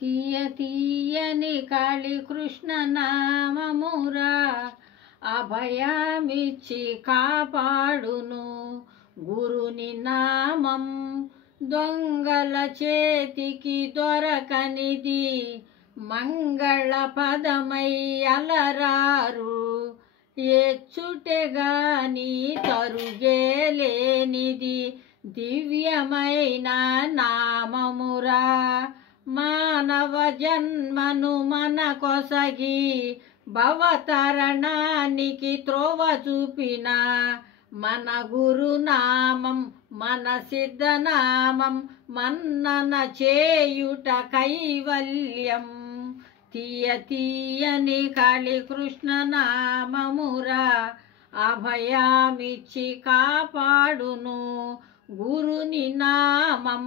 తీయ తీయని కాళీకృష్ణ నామమురా అభయమిచ్చి కాపాడును గురుని నామం దొంగల చేతికి దొరకనిది మంగళ పదమై అలరారు ఎచ్చుటెగాని తరుగేలేనిది దివ్యమైన నామమురా మానవ జన్మను మన కొసగి భవతరణానికి త్రోవ చూపిన మన గురునామం మన సిద్ధనామం మన్నన చేయుట కైవల్యం తీయ తీయని కాళీకృష్ణ నామమురా అభయమిచ్చి కాపాడును గురుని నామం.